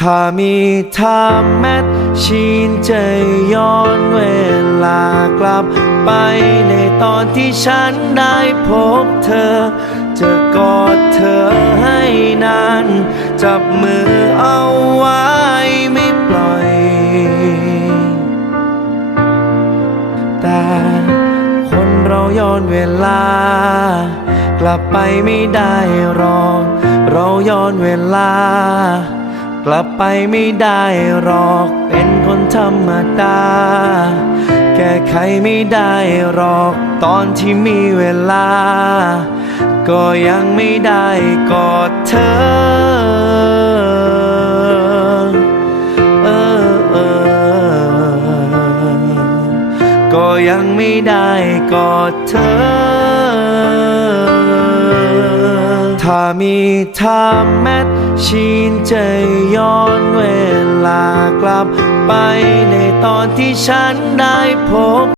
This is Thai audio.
ถ้ามีทามแมทชีนจะย้อนเวลากลับไปในตอนที่ฉันได้พบเธอ จะกอดเธอให้นาน จับมือเอาไว้ไม่ปล่อย แต่คนเราย้อนเวลา กลับไปไม่ได้หรอก เราย้อนเวลา กลับไปไม่ได้หรอกเป็นคนธรรมดา แก้ไขไม่ได้หรอกตอนที่มีเวลา ก็ยังไม่ได้กอดเธอเออเออก็ยังไม่ได้กอดเธอ มีทามแมทชีนจย้อนเวลากลับไปในตอนที่ฉันได้พบ